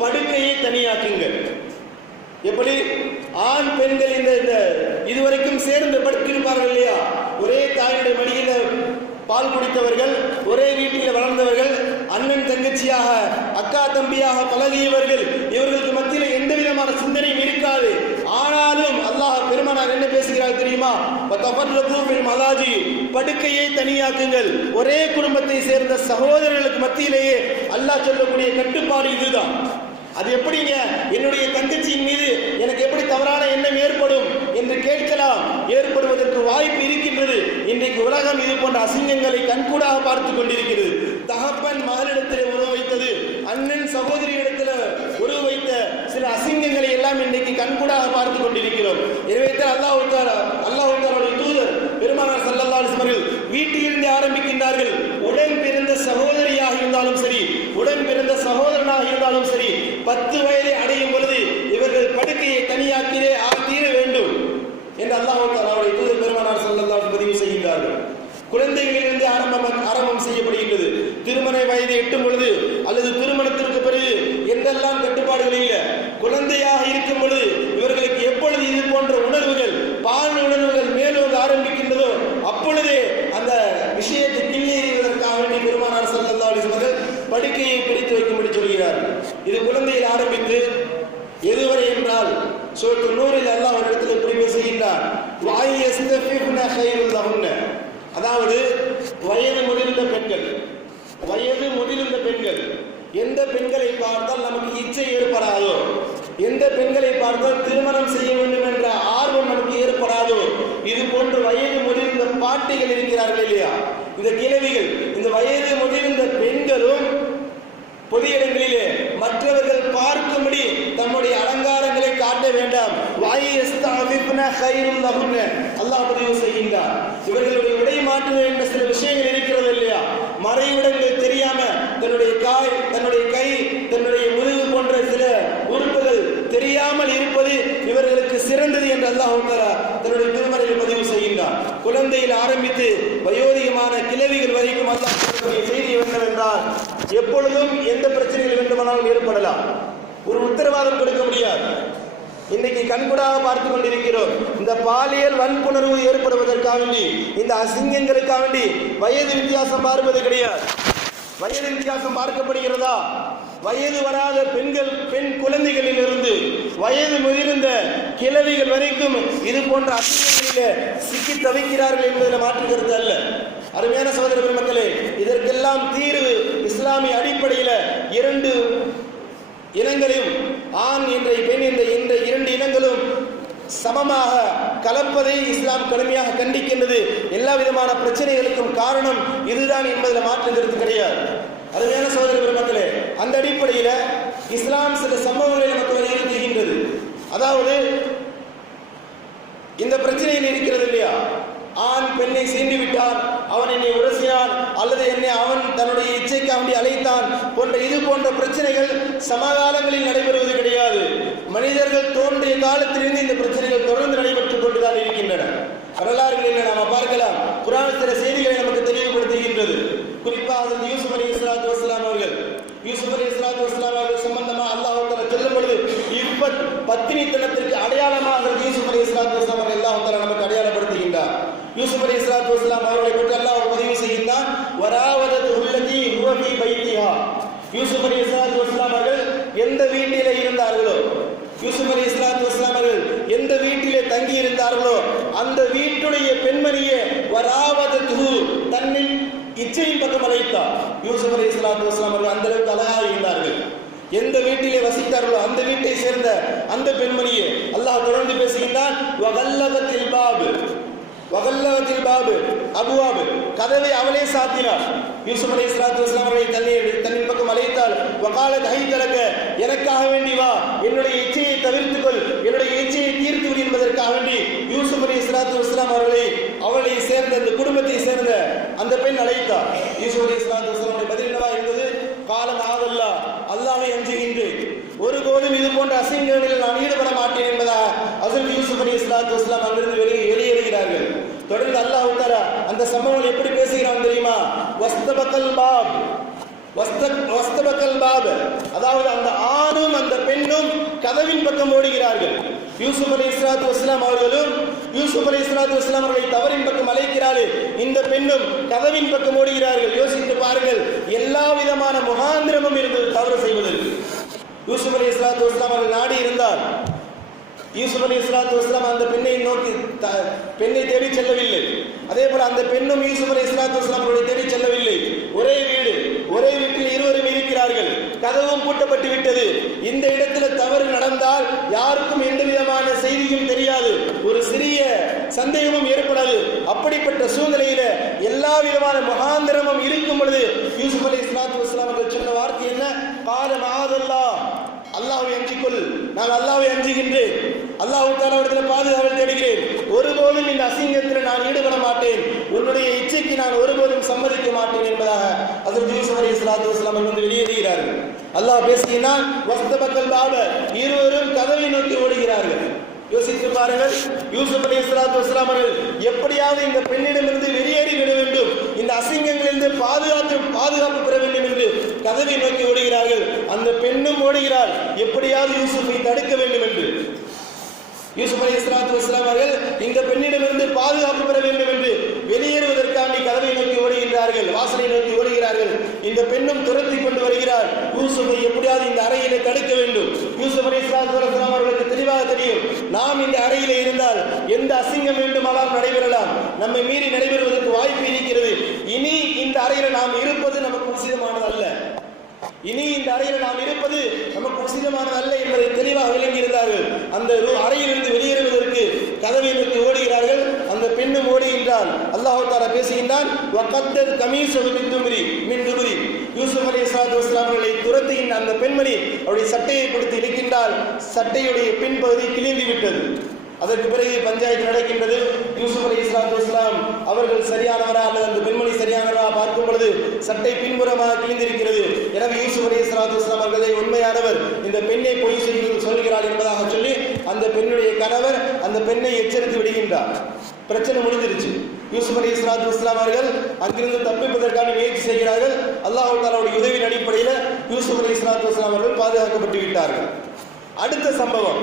படுக்கையை தனியாக்குங்கள். எப்படி ஆண் பெண்கள் இந்த இதுவரைக்கும் சேர்ந்து படுத்திருப்பார்கள் இல்லையா? ஒரே தாயுடைய மடியில பால் குடித்தவர்கள், ஒரே வீட்டில் வளர்ந்தவர்கள், அண்ணன் தங்கச்சியாக அக்கா தம்பியாக பழகியவர்கள், இவர்களுக்கு மத்தியில் எந்த விதமான சிந்தனையும் இருக்காது. ஆனாலும் அல்லாஹ் பெருமானார் என்ன பேசுகிறார் தெரியுமா? வதஃபர்ரகு ஃபில் மலாஜி, படுக்கையை தனியாக்குங்கள். ஒரே குடும்பத்தை சேர்ந்த சகோதரர்களுக்கு மத்தியிலேயே அல்லாஹ் சொல்லக்கூடிய கட்டுப்பாடு இதுதான். அது எப்படிங்க என்னுடைய தங்கச்சியின் மீது எனக்கு எப்படி தவறான எண்ணம் ஏற்படும் என்று கேட்கலாம். ஏற்படுவதற்கு வாய்ப்பு இருக்கின்றது. இன்றைக்கு உலகம் இது போன்ற அசிங்கங்களை கண்கூடாக பார்த்து கொண்டிருக்கிறது. தகப்பன் மகளிடத்தில் உணவு வைத்தது, அண்ணன் சகோதரி இடத்துல கண்கூடாக பார்த்து கொண்டிருக்கிறோம். எனவே அல்லாஹ் தஆலாவுடைய தூதர் பெருமானார் ஸல்லல்லாஹு அலைஹி வஸல்லம் வீட்டிலிருந்து ஆரம்பிக்கின்றார்கள். உடன் பிறந்த சகோதரியாக இருந்தாலும் சரி, உடன் பிறந்த சகோதரனாக இருந்தாலும் சரி, 10 வயதை அடையும் பொழுது இவர்கள் படுக்கையை தனியாக்கிலே ஆக்கிட வேண்டும் என்று அல்லாஹ் தஆலாவுடைய தூதர் பெருமானார் ஸல்லல்லாஹு அலைஹி வஸல்லம் பதிவு செய்கின்றார்கள். குழந்தைகளிலிருந்து ஆரம்பம் செய்யப்படுகின்றது. திருமண வயதை எட்டும் பொழுது அல்லது திருமணத்திற்கு பிறகு எந்தெல்லாம் கட்டுப்பாடுகள் இல்லை, குழந்தையாக இருக்கும் பொழுது இவர்களுக்கு எப்பொழுது இது போன்ற உணர்வுகள், பால் உணர்வுகள் மேலோங்க ஆரம்பிக்கின்றதோ அப்பொழுதே அந்த விஷயத்தை கிள்ளேறிவதற்காக வேண்டி பெருமானார் ஸல்லல்லாஹு அலைஹி வஸல்லம் படுக்கையை பிடித்து வைக்கும்படி சொல்கிறார். இது குழந்தையில் ஆரம்பித்து எதுவரை என்றால் சூரத்துல் நூரில் அல்லாஹ் ஒரு இடத்தில் குறிப்பு செய்கின்றார். அதாவது வயது முதிர்ந்த பெண்கள் எந்த பெண்களை பார்த்தால் நமக்கு இச்சை ஏற்படாதோ, எந்த பெண்களை பார்த்தால் திருமணம் செய்ய வேண்டும் என்ற ஆர்வம் நமக்கு ஏற்படாதோ, இது போன்ற வயது முதிர்ந்த பாட்டிகள் இருக்கிறார்கள் இல்லையா, இந்த கிழவிகள், இந்த வயது முதிர்ந்த பெண்களும் பொது இடங்களிலே மற்றவர்கள் பார்க்கும்படி தம்முடைய அலங்காரங்களை காட்ட வேண்டாம். அல்லாஹ் பதிவு செய்கின்றார். இவர்களுடைய உடை மாற்றுவது என்ற சில விஷயங்கள் இருக்கிறது இல்லையா, மறைவிடங்கள் தெரியாம தன்னுடைய காய், தன்னுடைய கை, தன்னுடைய முதுகு போன்ற சில உறுப்புகள் தெரியாமல் இருப்பது இவர்களுக்கு சிறந்தது என்று அல்லாஹ் தன்னுடைய திருமறையில் பதிவு செய்கின்றார். குழந்தையில் ஆரம்பித்து வயோதிகமான கிழவிகள் வரைக்கும் அல்லாஹ் செய்தி என்னவென்றால், எப்பொழுதும் எந்த பிரச்சனைகள் வேண்டுமானாலும் ஏற்படலாம், ஒரு உத்தரவாதம் கொடுக்க முடியாது. இன்னைக்கு கண்கூடாக பார்த்து கொண்டிருக்கிறோம். இந்த பாலியல் வன்புணர்வு ஏற்படுவதற்காக வேண்டி, இந்த அசிங்கங்களுக்காக வேண்டி வயது வித்தியாசம் பார்ப்பது கிடையாது. வயது வித்தியாசம் பார்க்கப்படுகிறதா? வயது வராத பெண் குழந்தைகளில் இருந்து வயது முதிர்ந்த கிழவிகள் வரைக்கும் இது போன்ற அசிங்கங்களிலே சிக்கி தவிக்கிறார்கள் என்பதில் மாற்று கருத்து அல்ல. அருமையான சகோதர பெருமக்களே, இதற்கெல்லாம் தீர்வு இஸ்லாமிய அடிப்படையில் 2 இனங்களையும், ஆண் என்ற பெண் என்ற 2 இனங்களும் சமமாக கலப்பதை இஸ்லாம் கடுமையாக கண்டிக்கின்றது. எல்லா விதமான பிரச்சனைகளுக்கும் காரணம் இதுதான் என்பதில் மாற்று கருத்து கிடையாது. அருமையான சகோதர பெருமக்களே, அந்த அடிப்படையில் இஸ்லாம் சில சம்பவங்களை நமக்கு வலியுறுத்துகின்றது. அதாவது இந்த பிரச்சனையில் இருக்கிறது இல்லையா, ஆண் பெண்ணை சீண்டி விட்டான், அவன் என்னை உரசினான், அல்லது என்னை அவன் தன்னுடைய இச்சைக்காண்டி அழைத்தான் போன்ற இது போன்ற பிரச்சனைகள் சமகாலங்களில் நடைபெறுவது கிடையாது. மனிதர்கள் தோன்றிய காலத்திலிருந்து இந்த பிரச்சனைகள் தொடர்ந்து நடைபெற்றுக் கொண்டுதான் இருக்கின்றன. வரலாறுகளில் நாம் பார்க்கலாம். குர்ஆன் சில செய்திகளை நமக்கு தெளிவுபடுத்துகின்றது. குறிப்பாக யூசுப் அலைஹிஸ்ஸலாத்து வஸ்ஸலாம் அவர்கள் சம்பந்தமாக அல்லாஹ் தஆலா சொல்லும் பொழுது பத்தினித்தனத்திற்கு அடையாளமாக யூசுப் அலைஹிஸ்ஸலாத்து வஸ்ஸலாம் அவர்கள் அல்லாஹ் தஆலா நமக்கு அடையாளப்படுத்துகின்றார். யூசுப் அலைஹிஸ்ஸலாத்து வஸ்ஸலாம் அவர்களை பற்றி அல்லாஹ் பதிவு செய்கின்றான். வராவதத்து உள்ளதி ஹுவ ஃபீ பைத்திஹா. யூசுப் அலைஹிஸ்ஸலாத்து வஸ்ஸலாம் அவர்கள் எந்த வீட்டிலே இருந்தார்களோ, யூசுப் அலைஹிஸ்ஸலாத்து வஸ்ஸலாம் அவர்கள் எந்த வீட்டிலே தங்கி இருந்தார்களோ அந்த வீட்டுடைய பெண்மணியே வராவதத்து தன்னின் இச்சையின் பக்கம் அழைத்தார். யூசுப் அலைஹிஸ்ஸலாத்து வஸ்ஸலாம் அவர்கள் அந்த அளவுக்கு அழகாக இருந்தார்கள். எந்த வீட்டிலே வசித்தார்களோ அந்த வீட்டை சேர்ந்த அந்த பெண்மணியே அல்லாஹ் தொடர்ந்து பேசுகின்றான். வகல்லவத்தில் பாபு அபுவாபு, கதவை அவளே சாத்தினார். யூசுப் அலைஹிஸ்ஸலாத்து வஸ்ஸலாம் அவர்களை தன்னின் பக்கம் அழைத்தால், வகாலத் ஹைதலக, எனக்காக வேண்டி வா, என்னுடைய இச்சையை தவிர்த்துக்கொள், என்னுடைய இச்சையை தீர்த்து விடு என்பதற்காக வேண்டி யூசுப் அலைஹிஸ்ஸலாத்து வஸ்ஸலாம் அவளை சேர்ந்த அந்த குடும்பத்தை சேர்ந்த அந்த பெண் அழைத்தார். யூசுப் அலைஹிஸ்ஸலாத்து வஸ்ஸலாம் பதில் என்னவா இருந்தது? காலம் ஆகல்லா, அல்லாஹ்வை அஞ்சுகின்றேன், ஒருபோதும் இது போன்ற அசிங்கங்களில் நான் ஈடுபட மாட்டேன் என்பதாக ஹஜ்ரத் யூசுப் அலைஹிஸ்ஸலாத்து வஸ்ஸலாம் அங்கிருந்து வெளியேறுகிறார்கள். தொடர்ந்து அல்லாஹ் தஆலா அந்த சம்பவம் எப்படி பேசுகிறான் தெரியுமா? வஸ்தபக்கல் பாப், அதாவது அந்த ஆணும் அந்த பெண்ணும் கதவின் பக்கம் ஓடுகிறார்கள். யூசுப் அலைஹிஸ்ஸலாத்து வஸ்ஸலாம் அவர்களும் யூசுப் அலைஹிஸ்ஸலாத்து வஸ்ஸலாம் அவர்களை தவறின் பக்கம் அழைக்கிறார்கள். இந்த பெண்ணும் கதவின் பக்கம் ஓடுகிறார்கள். யோசித்து பாருங்கள், எல்லா விதமான முகாந்திரமும் இருந்தது தவறு செய்வதற்கு. யூசுப் அலைஹிஸ்ஸலாத்து வஸ்ஸலாம் அவர்கள் நாடி இருந்தார். யூசுப் அலைஹிஸ்ஸலாத்து வஸ்ஸலாம் அந்த பெண்ணை தேடி செல்லவில்லை. அதே போல அந்த பெண்ணும் யூசுப் அலைஹிஸ்ஸலாத்து வஸ்ஸலாம் அவர்களை தேடி செல்லவில்லை. ஒரே வீட்டில் இருவரும் இருக்கிறார்கள். கதவும் பூட்டப்பட்டு விட்டது. இந்த இடத்துல தவறு நடந்தால் யாருக்கும் எந்த விதமான செய்தியும் தெரியாது, ஒரு சிறிய சந்தேகமும் ஏற்படாது. அப்படிப்பட்ட சூழ்நிலையில எல்லா விதமான முகாந்திரமும் இருக்கும் பொழுது யூசுப் அலைஹிஸ்ஸலாத்து வஸ்ஸலாம் அவர்கள் சொன்ன வார்த்தை என்ன? கால மஆதல்லாஹ், அல்லாஹ்வை அஞ்சிக்கொள், நான் அல்லாஹ்வை அஞ்சுகின்றேன், ஒருபோதும் இந்த அசிங்கத்தில் நான் ஈடுபட மாட்டேன், உன்னுடைய இச்சைக்கு நான் ஒருபோதும் சம்மதிக்க மாட்டேன் என்பதாக ஹஜ்ரத் யூசுப் அலைஹிஸ்ஸலாத்து வஸ்ஸலாம் வந்து வெளியேறுகிறார்கள். அல்லாஹ் பேசுகிறான், வஸ்தபக்கல் பாப, இருவரும் கதவை நோக்கி ஓடுகிறார்கள். யோசித்து பாருங்கள், யூசுப் அலைஹிஸ்ஸலாத்து வஸ்ஸலாம் அவர்கள் எப்படியாவது இந்த பெண்ணிடமிருந்து வெளியேறி விட வேண்டும், இந்த அசிங்கங்களிலிருந்து பாதுகாப்பு பெற வேண்டும் என்று கதவை நோக்கி ஓடுகிறார்கள். அந்த பெண்ணும் ஓடுகிறார், எப்படியாவது யூசுஃபை தடுக்க வேண்டும் என்று. யூசுப் அலைஹிஸ்ஸலாத்து வஸ்ஸலாம் அவர்கள் இந்த பெண்ணிடமிருந்து பாதுகாப்பு பெற வேண்டும் என்று வெளியேறுவதற்காண்டி கதவை நோக்கி ஓடுகிறார்கள், வாசலை நோக்கி ஓடுகிறார்கள். இந்த பெண்ணும் துரத்தி கொண்டு வருகிறார். யூசுஃபை எப்படியாவது இந்த அறையிலே தடுக்க வேண்டும். யூசுப் அலைஹிஸ்ஸலாத்து வஸ்ஸலாம் அவர்களுக்கு தெளிவாக தெரியும், நாம் இந்த அறையிலே இருந்தால் எந்த அசிங்கம் வேண்டுமானாலும் நடைபெறலாம், நம்மை மீறி நடைபெறுவதற்கு வாய்ப்பு இருக்கிறது. இனி இந்த அறையில் நாம் இருப்பது நமக்கு உசிதமானது அல்ல, இனி இந்த அறையில் நாம் இருப்பது நமக்கு உசிதமானது அல்ல என்பதை தெளிவாக விளங்கியிருந்தார்கள். அந்த அறையிலிருந்து வெளியேறுவதற்கு கதவை நோக்கி ஓடுகிறார்கள். அந்த பெண்ணும் ஓடுகின்றான். அல்லாஹ் தஆலா பேசுகின்றான், வகத்தத் கமீஸஹு மின் துபுரி. யூசுப் அலைஹிஸ்ஸலாத்து வஸ்ஸலாம் அவர்களை துரத்துகின்ற அந்த பெண்மணி அவருடைய சட்டையை பிடித்து இழுக்கின்றால் சட்டையுடைய பின்பகுதி கிழிந்து விட்டது. அதற்கு பிறகு பஞ்சாயத்து நடக்கின்றது. யூசுப் அலைஹிஸ்ஸலாத்து வஸ்ஸலாம் அவர்கள் சரியானவரா அல்லது அந்த பெண்மணி சரியானவரா பார்க்கும் பொழுது சட்டை பின்புறமாக கிழிந்திருக்கிறது. எனவே யூசுப் அலைஹிஸ்ஸலாத்து வஸ்ஸலாம் அவர்களே உண்மையானவர், இந்த பெண்ணை பொய் சொல்கிறார் என்பதாக சொல்லி அந்த பெண்ணுடைய கணவர் அந்த பெண்ணை எச்சரித்து விடுகின்றார். பிரச்சனை முடிஞ்சிருச்சு. யூசுப் அலைஹிஸ்ஸலாத்து வஸ்ஸலாம் அவர்கள் அங்கிருந்து தப்பிப்பதற்கான முயற்சி செய்கிறார்கள். அல்லாஹ் தஆலாவுடைய உதவியின் அடிப்படையில் யூசுப் அலைஹிஸ்ஸலாத்து வஸ்ஸலாம் அவர்கள் பாதுகாக்கப்பட்டு விட்டார்கள். அடுத்த சம்பவம்,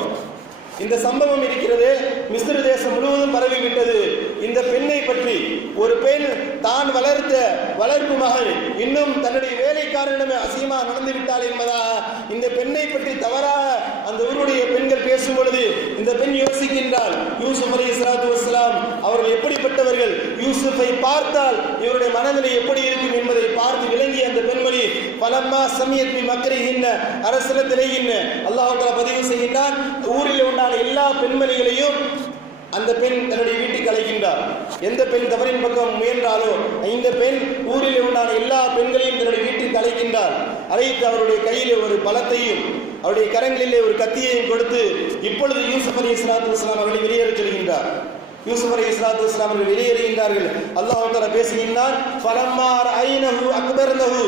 இந்த சம்பவம் இருக்கிறது மிஸ்ர் தேசம் முழுவதும் பரவிவிட்டது. இந்த பெண்ணை பற்றி ஒரு பெண் தான் வளர்த்த வளர்ப்பு மகள் இன்னும் தன்னுடைய வேலைக்காரனிடமே அசிங்கமா நடந்து விட்டாள் என்பதாக இந்த பெண்ணை பற்றி தவறாக அந்த ஊருடைய பெண்கள் பேசும் பொழுது இந்த பெண் யோசிக்கின்றாள், யூசுப் அலைஹிஸ்ஸலாத்து வஸ்ஸலாம் அவர்கள் எப்படிப்பட்டவர்கள், யூசுஃபை பார்த்தால் இவருடைய மனநிலை எப்படி இருக்கும் என்பதை பார்த்து விளங்கிய அந்த பெண்மணி பலம்மா சமியத் பி மக்ரிஹின்ன அரசலத்திலேயின்ன அல்லாஹ் தஆலா பதிவு செய்கின்றான், ஊரில் உண்டான எல்லா பெண்மணிகளையும் அந்த பெண் தன்னுடைய வீட்டுக்கு அழைக்கின்றார். எந்த பெண் தவறின் பக்கம் முயன்றாலோ இந்த பெண் ஊரில் உண்டான எல்லா பெண்களையும் தன்னுடைய வீட்டுக்கு அழைக்கின்றார். அழைத்து அவருடைய கையிலே ஒரு பலத்தையும் அவருடைய கரங்களிலே ஒரு கத்தியையும் கொடுத்து இப்பொழுது யூசுப் அலைஹிஸ்ஸலாத்து வஸ்ஸலாம் அவர்களை வெளியேறச் சொல்கின்றார். யூசுப் அலைஹிஸ்ஸலாத்து வஸ்ஸலாம் அவர்கள் வெளியேறுகின்றார்கள். அல்லாஹ் தஆலா பேசுகின்றான், ஃபலம்மா ரஅய்னஹு அக்பர்னஹு.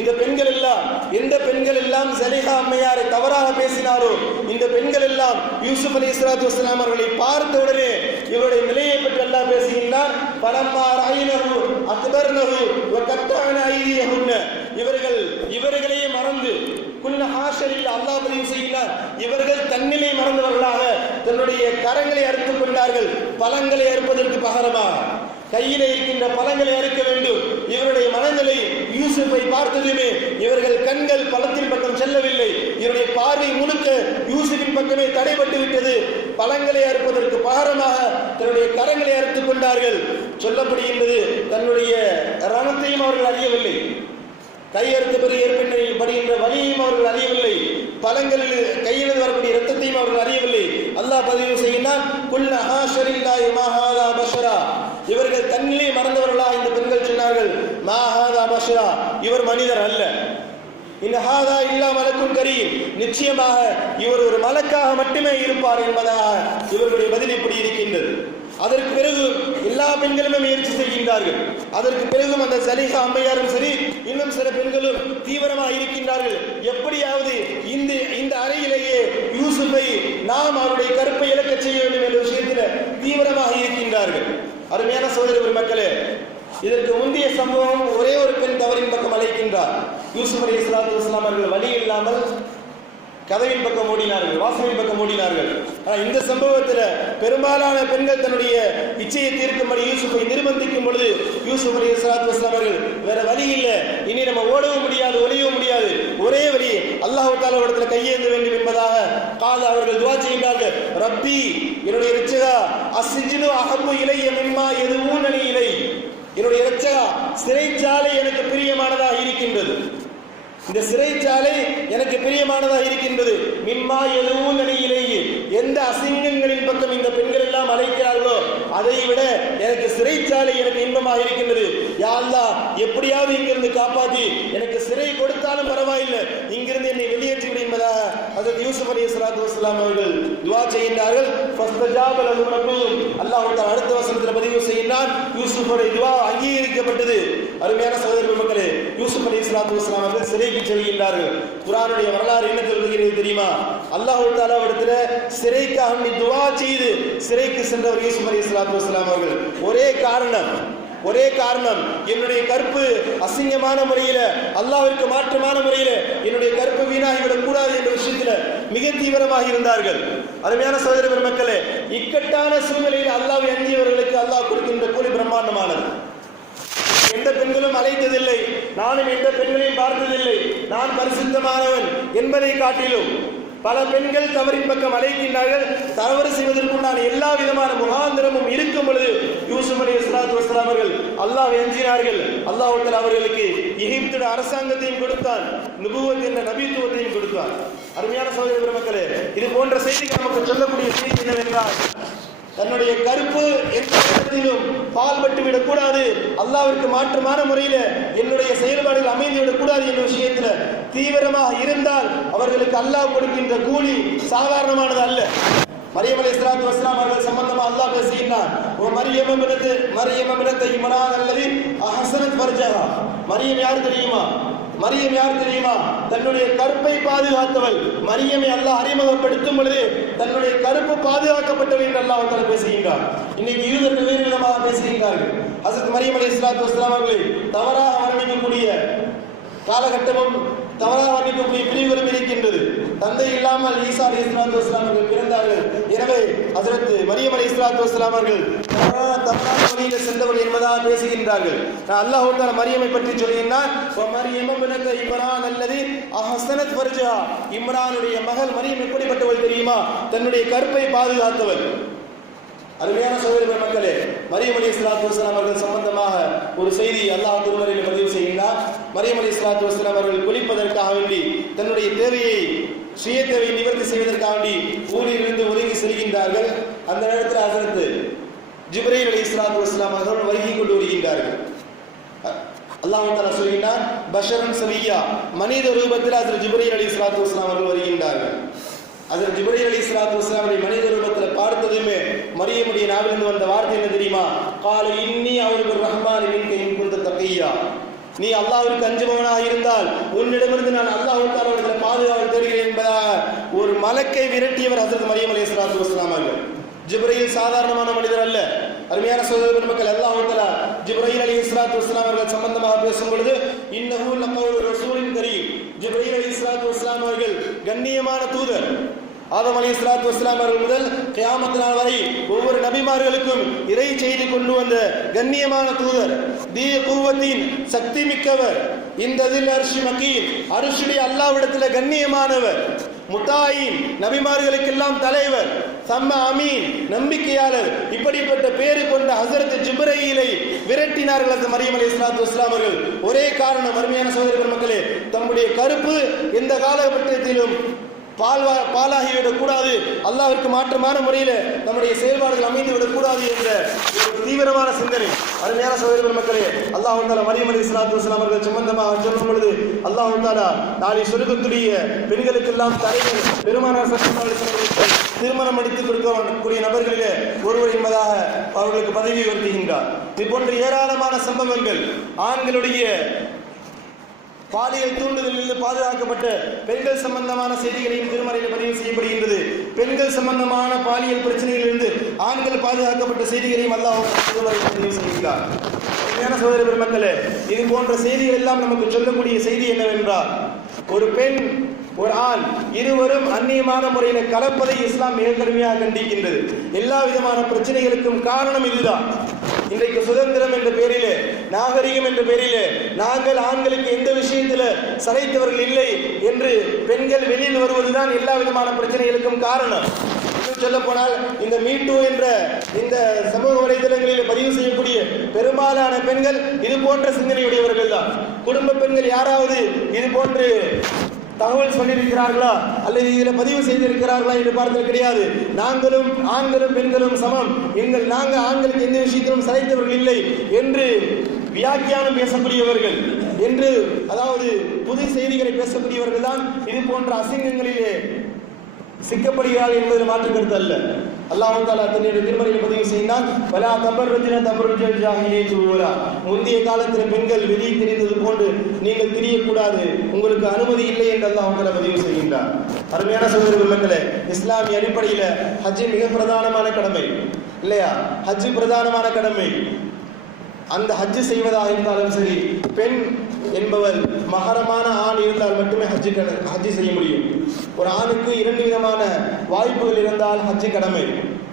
இந்த பெண்கள் எல்லாம், எந்த பெண்கள் எல்லாம் ஸலீஹா அம்மையாரை தவறாக பேசினாரோ இந்த பெண்கள் எல்லாம் யூசுப் அலைஹிஸ்ஸலாத்து வஸ்ஸலாம் அவர்களை பார்த்த உடனே இவருடைய நிலையை பற்றி அல்லாஹ் பேசுகின்றான், ஃபலம்மா ரஅய்னஹு அக்பர்னஹு வ கத்தஅன ஐதியஹுன்ன. இவர்களையே மறந்து குல்ல ஹாஷரில் அல்லாஹ் பதிவு செய்கிறார், இவர்கள் தன்னிலை மறந்தவர்களாக தன்னுடைய கரங்களை அறுத்துக் கொண்டார்கள். பழங்களை அறுப்பதற்கு பகரமாக கையில இருக்கின்ற பழங்களை அறுக்க வேண்டும். இவருடைய மனநிலை யூசுஃபை பார்த்ததுமே இவர்கள் கண்கள் பழத்தின் பக்கம் செல்லவில்லை, இவருடைய பார்வை முழுக்க யூசுஃபின் பக்கமே தடைபட்டு விட்டது. பழங்களை அறுப்பதற்கு பகரமாக தன்னுடைய கரங்களை அறுத்துக் கொண்டார்கள். சொல்லப்படுகின்றது, தன்னுடைய ரணத்தையும் அவர்கள் அறியவில்லை, கையெழுத்து பிறகு ஏற்படுகின்ற வலியையும் அவர்கள் அறியவில்லை, பழங்களில் கையிலிருந்து வரக்கூடிய இரத்தத்தையும் அவர்கள் அறியவில்லை. அல்லாஹ் பதிவு செய்கிறான், குல்ல ஹாஷரில்லாஹி மா ஹாதா பஷரா. இவர்கள் தன்னிலை மறந்தவர்களா இந்த பெண்கள் சொன்னார்கள், மா ஹாதா பஷரா, இவர் மனிதர் அல்ல, இன் ஹாதா இல்லா மலக்குன் கரீம், நிச்சயமாக இவர் ஒரு மலக்காக மட்டுமே இருப்பார் என்பதாக இவர்களுடைய பதில் இப்படி இருக்கின்றது. அதற்கு பிறகு எல்லா பெண்களுமே முயற்சி செய்கின்றார்கள். அதற்கு பிறகும் அந்த ஸலீஹா அம்மையாரும் சரி இன்னும் சில பெண்களும் தீவிரமாக இருக்கின்றார்கள். எப்படியாவது இந்த அறையிலேயே யூசுஃபை நாம் அவருடைய கற்பை இழக்க செய்ய வேண்டும் என்ற விஷயத்தில் தீவிரமாக இருக்கின்றார்கள். அருமையான சகோதர பெருமக்களே, இதற்கு முந்தைய சம்பவம் ஒரே ஒரு பெண் தவறின் பக்கம் அழைக்கின்றார். யூசுப் அலைஹிஸ்ஸலாத்து வஸ்ஸலாம் அவர்கள் வழி இல்லாமல் கதவின் பக்கம் ஓடினார்கள், வாசலின் பக்கம் ஓடினார்கள். ஆனால் இந்த சம்பவத்தில் பெரும்பாலான பெண்கள் தன்னுடைய இச்சையை தீர்க்கும்படி யூசுஃபை நிர்பந்திக்கும் பொழுது யூசுப் அலைஹிஸ்ஸலாத்து வஸ்ஸலாம் அவர்கள் வேற வழி இல்லை, இனி நம்ம ஓடவும் முடியாது ஒளியவும் முடியாது, ஒரே வழி அல்லாஹ் தஆலா இடத்துல கையேந்த வேண்டும் என்பதாக அவர்கள் துஆ செய்கின்றார்கள். ரப்பி, என்னுடைய இரட்சகா, அஸ்ஜினு அஹப்பு இலைய மிம்மா யதுஊனனி இலை. என்னுடைய இரட்சகா, சிறைச்சாலை எனக்கு பிரியமானதாக இருக்கின்றது, இந்த சிறைச்சாலை எனக்கு பிரியமானதாக இருக்கின்றது. மிம்மா எதுவும் நிலையிலேயே எந்த அசிங்கங்களின் பக்கம் இந்த பெண்கள் எல்லாம் அழைக்கிறார்களோ அதை விட எனக்கு சிறைச்சாலை எனக்கு இன்பமாக இருக்கின்றது. யா அல்லாஹ், எப்படியாவது இங்கிருந்து காப்பாற்றி எனக்கு சிறை கொடுத்தாலும் பரவாயில்லை, இங்கிருந்து என்னை வெளியேற்றி விடு என்பதாக ஹஜ்ரத் யூசுப் அலைஹிஸ்ஸலாத்து வஸ்ஸலாம் அவர்கள் துஆ செய்கின்றார்கள். ஃபஸ்தஜாப லஹும் ரப்புஹும். அல்லாஹ் தஆலா அடுத்த வசனத்தில் பதிவு செய்கிறார், யூசுஃபுடைய துஆ அங்கீகரிக்கப்பட்டது. அருமையான சகோதர மக்களே, யூசுப் அலைஹிஸ்ஸலாத்து வஸ்ஸலாம் அவர்கள் சிறைக்கு செல்கின்றார்கள். குர்ஆனுடைய வரலாறு என்ன சொல்கிறது தெரியுமா? அல்லாஹ் தஆலா இடத்துல சிறைக்காக துஆ செய்து சிறைக்கு சென்றவர் யூசுப் அலைஹிஸ்ஸலாத்து வஸ்ஸலாம் அவர்கள். ஒரே காரணம் என்னுடைய கற்பு அசிங்கமான முறையில, அல்லாஹ்விற்கு மாற்றமான முறையில என்னுடைய கற்பு வீணாகிவிடக் கூடாது என்ற விஷயத்துல மிக தீவிரமாக இருந்தார்கள். அருமையான சகோதர பெருமக்களே, இக்கட்டான சூழ்நிலையில் அல்லாஹ்வை அஞ்சியவர்களுக்கு அல்லாஹ் கொடுக்கின்ற கூலி பிரம்மாண்டமானது. எந்த பெண்களும் அழைத்ததில்லை, நானும் எந்த பெண்களையும் பார்த்ததில்லை, நான் பரிசுத்தமானவன் என்பதை காட்டிலும் பல பெண்கள் தவறின் பக்கம் அழைக்கின்றார்கள். தவறு செய்வதற்குண்டான எல்லா விதமான முகாந்திரமும் இருக்கும் பொழுது யூசுப் அலைஹிஸ்ஸலாத்து வஸ்ஸலாம் அவர்கள் அல்லாஹ்வை அஞ்சினார்கள். அல்லாஹ் அவர்களுக்கு எகிப்துடைய அரசாங்கத்தையும் கொடுத்தான், நுபுவத் என்ற நபித்துவத்தையும் கொடுத்தான். அருமையான சகோதர பெருமக்களே, இது போன்ற செய்திகள் நமக்கு சொல்லக்கூடிய செய்தி என்னவென்றால், தன்னுடைய கருப்பு எந்த இடத்திலும் பால்பட்டு விடக்கூடாது, அல்லாஹ்விற்கு மாற்றமான முறையில் என்னுடைய செயல்பாடுகள் அமைந்து விடக்கூடாது என்ற விஷயத்தில் தீவிரமாக இருந்தால் அவர்களுக்கு அல்லாஹ் கொடுக்கின்ற கூலி சாதாரணமானது அல்ல. மரியம் அலைஹிஸ்ஸலாத்து வஸ்ஸலாம் அவர்கள் சம்பந்தமாக அல்லாஹ் பேசுகின்றான், மரியம் இப்னத்தை இம்ரான் அல்லதி அஹ்ஸனத் ஃபர்ஜஹா. மரியம் யார் தெரியுமா? தன்னுடைய கற்பை பாதுகாத்தவள். மரியமை அல்லாஹ் அறிமுகப்படுத்தும் பொழுது தன்னுடைய கற்பு பாதுகாக்கப்பட்டவள் என்று அல்லாஹ் தஆலா பேசுகின்றார். இன்னைக்கு யூதர்கள் வேறு விதமாக பேசுகின்றார்கள். ஹஜ்ரத் மரியம் அலைஹிஸ்ஸலாத்து வஸ்ஸலாம் அவர்களை தவறாக வர்ணிக்கக்கூடிய காலகட்டமும் தவறாக வர்ணிக்கக்கூடிய பிரிவுகளும் இருக்கின்றது. தந்தை இல்லாமல் ஈசா அலைஹிஸ்ஸலாத்து வஸ்ஸலாம் அவர்கள் பிறந்தார்கள். எனவே ஹஜ்ரத் மரியம் அலைஹிஸ்ஸலாத்து வஸ்ஸலாம் அவர்கள் தவறான வழியில் சென்றவர்கள் என்பதாக பேசுகின்றார்கள். அல்லாஹ் தஆலா மரியமை பற்றி சொல்கின்றார், மரியம் இப்னத்தை இம்ரான் அல்லதி அஹ்ஸனத் ஃபர்ஜஹா. இம்ரானுடைய மகள் மரியம் எப்படிப்பட்டவள் தெரியுமா? தன்னுடைய கற்பை பாதுகாத்தவள். அருமையான சகோதர மக்களே, மரியம் அலைஹிஸ்ஸலாத்து வஸ்ஸலாம் அவர்கள் சம்பந்தமாக ஒரு செய்தி அல்லாஹ் திருமறையில் பதிவு செய்கின்றார். மரியம் அலைஹிஸ்ஸலாத்து வஸ்ஸலாம் அவர்கள் குளிப்பதற்காக வேண்டி தன்னுடைய சுய தேவையை நிவர்த்தி செய்வதற்காக வேண்டி ஊரிலிருந்து ஒதுங்கி செல்கின்றார்கள். அந்த நேரத்தில் ஹஜ்ரத் ஜிப்ரீல் அலைஹிஸ்ஸலாத்து வஸ்ஸலாம் அவர்கள் வருகை கொண்டு வருகின்றார்கள். அல்லாஹ் தஆலா சொல்கிறார், பஷரன் சவியா, மனித ரூபத்தில் ஹஜ்ரத் ஜிப்ரீல் அலைஹிஸ்ஸலாத்து வஸ்ஸலாம் அவர்கள் வருகின்றார்கள். ஹஜ்ரத் ஜிப்ரீல் அலைஹிஸ்ஸலாத்து வஸ்ஸலாம் மனித ரூபத்தில் பார்த்ததுமே மரியமுடைய நாவிலிருந்து வந்த வார்த்தை என்ன தெரியுமா? கால இன்னி அவுது பிர்ரஹ்மானி மின்க இன் குன்த தகியா. நீ அல்லாஹ்விற்கு அஞ்சுபவனாக இருந்தால் உன்னிடமிருந்து நான் அல்லாஹ் தஆலாவுடைய பாதுகாவல் தேடுகிறேன் என்பதாக ஒரு மலக்கை விரட்டியவர் ஹஜ்ரத் மரியம் அலைஹிஸ்ஸலாத்து வஸ்ஸலாம் அவர்கள். ஜிப்ரீல் சாதாரணமான மனிதர் அல்ல. அருமையான சகோதர பெருமக்கள், அல்லாஹ் தஆலா ஜிப்ரீல் அலைஹிஸ்ஸலாத்து வஸ்ஸலாம் அவர்கள் சம்பந்தமாக பேசும் பொழுது இன்னஹு லகவுலு ரசூலின் கரீம். ஜிப்ரீல் அலைஹிஸ்ஸலாத்து வஸ்ஸலாம் அவர்கள் கண்ணியமான தூதர். ஆதம் அலைஹிஸ்ஸலாத்து வஸ்ஸலாம் அவர்கள் முதல் கியாமத் நாள் வரை ஒவ்வொரு நபிமார்களுக்கும் இறை செய்தி கொண்டு வந்த கண்ணியமான தூதர். தி குவத்தின் சக்தி மிக்கவர். இந்த தில் அர்ஷி மகீன், அர்ஷுடைய அல்லாஹ்விடத்தில் கண்ணியமானவர். முத்தாயின், நபிமார்களுக்கெல்லாம் தலைவர். சம்ம அமீன், நம்பிக்கையாளர். இப்படிப்பட்ட பேரு கொண்ட ஹஜ்ரத் ஜிப்ரீலை விரட்டினார்கள் அந்த மரியம் அலைஹிஸ்ஸலாத்து வஸ்ஸலாம் அவர்கள். ஒரே காரணம், அருமையான சகோதர பெருமக்களே, தம்முடைய கருப்பு எந்த காலகட்டத்திலும் பாலாகிவிடக் கூடாது, அல்லாஹ்விற்கு மாற்றமான முறையில் நம்முடைய செயல்பாடுகள் அமைந்து விடக்கூடாது என்ற ஒரு தீவிரமான சிந்தனை. அருமையான சகோதர பெருமக்களே, அல்லாஹ் தஆலா மரியம் அலைஹிஸ்ஸலாத்து வஸ்ஸலாம் அவர்கள் சம்பந்தமாக சொல்லும் பொழுது அல்லாஹ் தஆலா நாளை சொர்க்கத்துடைய பெண்களுக்கெல்லாம் தலைவர் பெருமானார் ஸல்லல்லாஹு அலைஹி வஸல்லம் திருமணம் அடித்துக் கொடுக்கக்கூடிய நபர்களிலே ஒருவர் என்பதாக அவர்களுக்கு பதவி உயர்த்துகின்றார். இது போன்ற ஏராளமான சம்பவங்கள் ஆண்களுடைய பாலியல் தூண்டுதலில் பாதுகாக்கப்பட்ட பெண்கள் சம்பந்தமான செய்திகளையும் திருமறையில் பதிவு செய்யப்படுகின்றது. பெண்கள் சம்பந்தமான பாலியல் பிரச்சனைகளிலிருந்து ஆண்கள் பாதுகாக்கப்பட்ட செய்திகளையும் அல்லாஹ் திருமறையில் பதிவு செய்கிறார். சகோதர பெருமக்களே, இது போன்ற செய்திகள் எல்லாம் நமக்கு சொல்லக்கூடிய செய்தி என்னவென்றால், ஒரு பெண் ஒரு ஆண் இருவரும் அந்நியமான முறையில் கலப்பதை இஸ்லாம் மிக கடுமையாக கண்டிக்கின்றது. எல்லா விதமான பிரச்சனைகளுக்கும் காரணம் இதுதான். இன்றைக்கு சுதந்திரம் என்ற பேரிலே, நாகரிகம் என்ற பேரிலே நாங்கள் ஆண்களுக்கு எந்த விஷயத்தில் சளைத்தவர்கள் இல்லை என்று பெண்கள் வெளியில் வருவதுதான் எல்லா விதமான பிரச்சனைகளுக்கும் காரணம். சொல்ல போனால் இந்த மீட்டு என்ற இந்த சமூக வலைதளங்களில் பதிவு செய்யக்கூடிய பெரும்பாலான பெண்கள் இது போன்ற சிந்தனையுடையவர்கள் தான். குடும்ப பெண்கள் யாராவது இது போன்று தகவல் சொல்லியிருக்கிறார்களா அல்லது இதில் பதிவு செய்திருக்கிறார்களா என்று பார்த்தது கிடையாது. நாங்களும் ஆண்களும் பெண்களும் சமம், நாங்கள் ஆண்களுக்கு எந்த விஷயத்திலும் சளைத்தவர்கள் இல்லை என்று வியாக்கியானம் பேசக்கூடியவர்கள் என்று, அதாவது புது செய்திகளை பேசக்கூடியவர்கள் தான் இது போன்ற அசிங்கங்களிலே சிக்கப்படுகிறார்கள் என்பதில் மாற்று கருத்து அல்ல. அல்லாஹ் தஆலா தன்னுடைய திருமறையில் பதிவு செய்தால் வலா தபர்ரஜின தபர்ருஜல் ஜாஹிலியத்து ஊலா, முந்தைய காலத்தில் பெண்கள் வெளியே திரிந்தது போன்று நீங்கள் திரியக்கூடாது, உங்களுக்கு அனுமதி இல்லை என்று அல்லாஹ் தஆலா பதிவு செய்கின்றார். அருமையான சகோதர மக்களே, இஸ்லாமிய அடிப்படையில் ஹஜ் மிக பிரதானமான கடமை இல்லையா? ஹஜ் பிரதானமான கடமை. அந்த ஹஜ் செய்வதாக இருந்தாலும் சரி, பெண் என்பவர் மகரமான ஆண் இருந்தால் மட்டுமே ஹஜ் செய்ய முடியும். ஒரு ஆணுக்கு 2 விதமான வாய்ப்புகள் இருந்தால் ஹஜ் கடமை.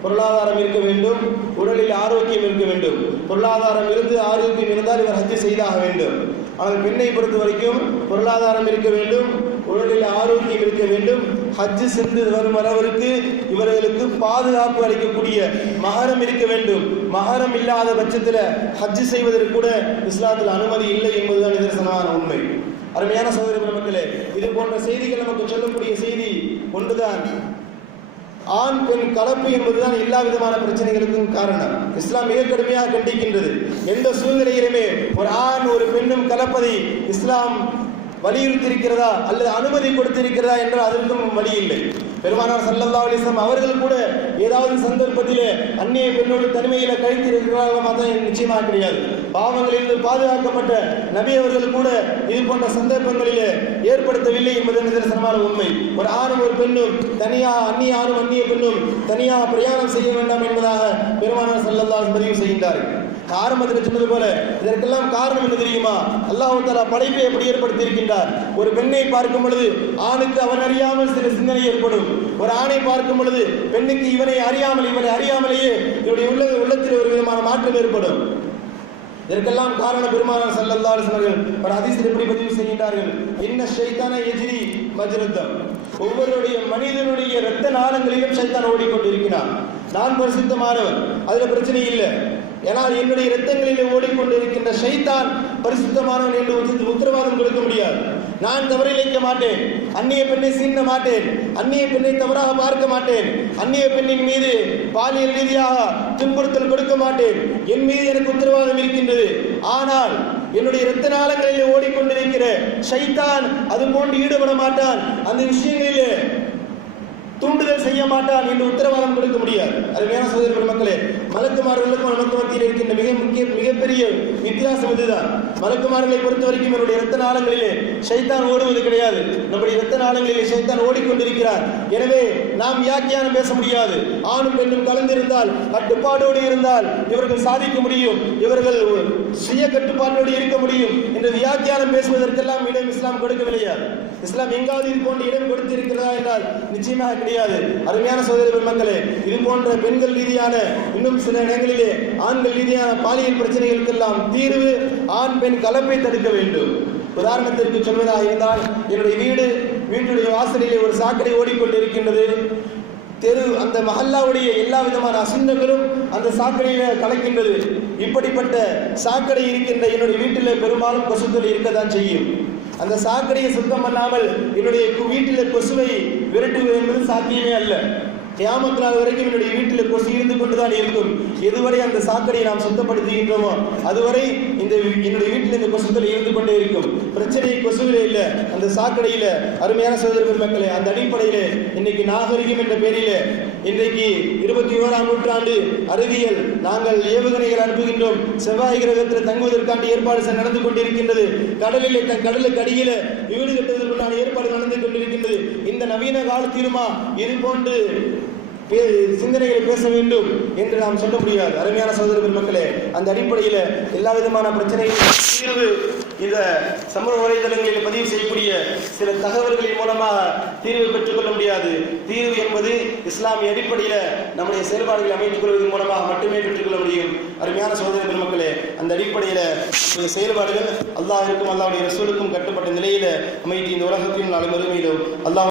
பொருளாதாரம் இருக்க வேண்டும், உடலில் ஆரோக்கியம் இருக்க வேண்டும். பொருளாதாரம் இருந்து ஆரோக்கியம் இருந்தால் இவர் ஹஜ் செய்தாக வேண்டும். ஆனால் பெண்ணை பொறுத்த வரைக்கும் பொருளாதாரம் இருக்க வேண்டும், உடலில் ஆரோக்கியம் இருக்க வேண்டும். ஹஜ் சென்று வரும் வரவருக்கு இவர்களுக்கு பாதுகாப்பு அளிக்கக்கூடிய மகரம் இருக்க வேண்டும். மகரம் இல்லாத பட்சத்தில் ஹஜ் செய்வதற்கு கூட இஸ்லாத்தில் அனுமதி இல்லை என்பதுதான் நிதர்சனமான உண்மை. அருமையான சகோதர மக்களே, இது போன்ற செய்திகள் நமக்கு சொல்லக்கூடிய செய்தி ஒன்றுதான், ஆண் பெண் கலப்பு என்பதுதான் எல்லா விதமான பிரச்சனைகளுக்கும் காரணம். இஸ்லாம் மிக கடுமையாக கண்டிக்கின்றது. எந்த சூழ்நிலையிலுமே ஒரு ஆண் ஒரு பெண்ணும் கலப்பதை இஸ்லாம் வலியுறுத்தியிருக்கிறதா அல்லது அனுமதி கொடுத்திருக்கிறதா என்றால் அதற்கும் வழி இல்லை. பெருமானார் ஸல்லல்லாஹு அலைஹி வஸல்லம் அவர்கள் கூட ஏதாவது சந்தர்ப்பத்திலே அந்நிய பெண்ணோடு தனிமையில கழித்திருக்கிறார்களா? நிச்சயமாக கிடையாது. பாவங்களிலிருந்து பாதுகாக்கப்பட்ட நபி அவர்கள் கூட இது போன்ற சந்தர்ப்பங்களிலே ஏற்படுத்தவில்லை என்பது நிதர்சனமான உண்மை. ஒரு ஆணும் ஒரு பெண்ணும் தனியா, அந்நிய ஆணும் அந்நிய பெண்ணும் தனியா பிரயாணம் செய்ய வேண்டாம் என்பதாக பெருமானார் ஸல்லல்லாஹு அலைஹி வஸல்லம் பதிவு செய்கின்றார்கள். ஆரம்பத்தில் சொன்னது போல இதற்கெல்லாம் காரணம் என்ன தெரியுமா? அல்லாஹ் தஆலா படைப்பை எப்படி ஏற்படுத்தி இருக்கின்றார். ஒரு பெண்ணை பார்க்கும் பொழுது ஆணுக்கு அவன் அறியாமல் சில சிந்தனை ஏற்படும். ஒரு ஆணை பார்க்கும் பொழுது பெண்ணுக்கு இவனை அறியாமலேயே இவருடைய உள்ளத்தில் ஒரு விதமான மாற்றம் ஏற்படும். இதற்கெல்லாம் காரணம் பெருமானார் ஸல்லல்லாஹு அலைஹி வஸல்லம் ஒரு ஹதீஸில் எப்படி பதிவு செய்கின்றார்கள், இன்ன ஷைத்தான யஜ்ரி மஜ்ரத்தம், ஒவ்வொருடைய மனிதனுடைய இரத்த நாளங்களிலும் ஷைத்தான் ஓடிக்கொண்டிருக்கிறான். நான் பரிசுத்தமானவன், அதுல பிரச்சனை இல்லை. ஏனால் என்னுடைய இரத்தங்களிலே ஓடிக்கொண்டிருக்கின்ற ஷைத்தான் பரிசுத்தமானவன் என்று உத்தரவாதம் கொடுக்க முடியாது. நான் தவறிழைக்க மாட்டேன், அந்நிய பெண்ணை சீண்ட மாட்டேன், அந்நிய பெண்ணை தவறாக பார்க்க மாட்டேன், அந்நிய பெண்ணின் மீது பாலியல் ரீதியாக துன்புறுத்தல் கொடுக்க மாட்டேன். என் மீது எனக்கு உத்தரவாதம் இருக்கின்றது. ஆனால் என்னுடைய இரத்த நாளங்களிலே ஓடிக்கொண்டிருக்கிற ஷைத்தான் அது போன்று ஈடுபட மாட்டான், அந்த விஷயங்களிலே தூண்டுதல் செய்ய மாட்டான் என்று உத்தரவாதம் கொடுக்க முடியாது. அருமையான சகோதர மக்களே, மலக்குமார்களுக்கும் நமக்கு மத்தியில் இருக்கின்ற மிகப்பெரிய வித்தியாசம் இதுதான். மலக்குமார்களை பொறுத்த வரைக்கும் இவருடைய இரத்த நாளங்களிலே ஷைத்தான் ஓடுவது கிடையாது. நம்முடைய இரத்த நாளங்களிலே ஷைத்தான் ஓடிக்கொண்டிருக்கிறார். எனவே நாம் வியாக்கியானம் பேச முடியாது. ஆணும் பெண்ணும் கலந்திருந்தால், கட்டுப்பாடோடு இருந்தால் இவர்கள் சாதிக்க முடியும், இவர்கள் சுய கட்டுப்பாட்டோடு இருக்க முடியும் என்று வியாக்கியானம் பேசுவதற்கெல்லாம் இடம் இஸ்லாம் கொடுக்கவில்லையா? இஸ்லாம் எங்காவது இது போன்ற இடம் கொடுத்திருக்கிறதா என்றால் நிச்சயமாக கிடையாது. அருமையான சகோதர மக்களே, இது போன்ற பெண்கள் ரீதியான இன்னும் சில இடங்களிலே ஆண்கள் ரீதியான பாலியல் பிரச்சனைகளுக்கெல்லாம் தீர்வு ஆண் பெண் கலப்பை தடுக்க வேண்டும். உதாரணத்திற்கு சொல்வதாக இருந்தால், என்னுடைய வீட்டுடைய வாசலிலே ஒரு சாக்கடை ஓடிக்கொண்டிருக்கின்றது. அந்த மஹல்லாவுடைய எல்லா விதமான அசுத்தங்களும் அந்த சாக்கடையில கலக்கின்றது. இப்படிப்பட்ட சாக்கடை இருக்கின்ற என்னுடைய வீட்டில் பெரும்பாலும் கொசுக்கள் இருக்கத்தான் செய்யும். அந்த சாக்கடையை சுத்தம் பண்ணாமல் என்னுடைய வீட்டில் கொசுவை விரட்டுவது என்பது சாத்தியமே அல்ல. கியாமத் நாள் வரைக்கும் என்னுடைய வீட்டில் கொசு இருந்து கொண்டுதான் இருக்கும். எதுவரை அந்த சாக்கடையை நாம் சுத்தப்படுத்துகின்றோமோ அதுவரை என்னுடைய வீட்டில் இந்த கொசுக்கள் இருந்து கொண்டே இருக்கும். பிரச்சனை கொசுவிலே இல்லை, அந்த சாக்கடையில. அருமையான சகோதர மக்களே, அந்த அடிப்படையிலே இன்னைக்கு நாகரிகம் என்ற பேரிலே இன்றைக்கு 21ஆம் நூற்றாண்டு அறிவியல் நாங்கள் ஏவுகணைகள் அனுப்புகின்றோம். செவ்வாய் கிரகத்தில் தங்குவதற்கான ஏற்பாடு நடந்து கொண்டிருக்கின்றது. கடலுக்கு அடியில வீடு கட்டுவதற்கான ஏற்பாடு நடந்து கொண்டிருக்கின்றது. இந்த நவீன காலத்திலுமா இது போன்று சிந்தனைகளை பேச வேண்டும் என்று நாம் சொல்ல முடியாது. அருமையான சகோதர மக்களே, அந்த அடிப்படையில் எல்லா விதமான பிரச்சனைகளும் தீர்வு இந்த சமூக வலைதளங்களில் பதிவு செய்யக்கூடிய சில தகவல்களின் மூலமாக தீர்வை பெற்றுக்கொள்ள முடியாது. தீர்வு என்பது இஸ்லாமிய அடிப்படையில் நம்முடைய செயல்பாடுகளை அமைத்துக் கொள்வதன் மூலமாக மட்டுமே பெற்றுக்கொள்ள முடியும். அருமையான சகோதர பெருமக்களே, அந்த அடிப்படையில் செயல்பாடுகள் அல்லாஹ்விற்கும் அல்லாஹ்வுடைய ரசூலுக்கும் கட்டுப்பட்ட நிலையில அமைத்து இந்த உலகத்தின் நாளை மறுமையிலும் அல்லாஹ்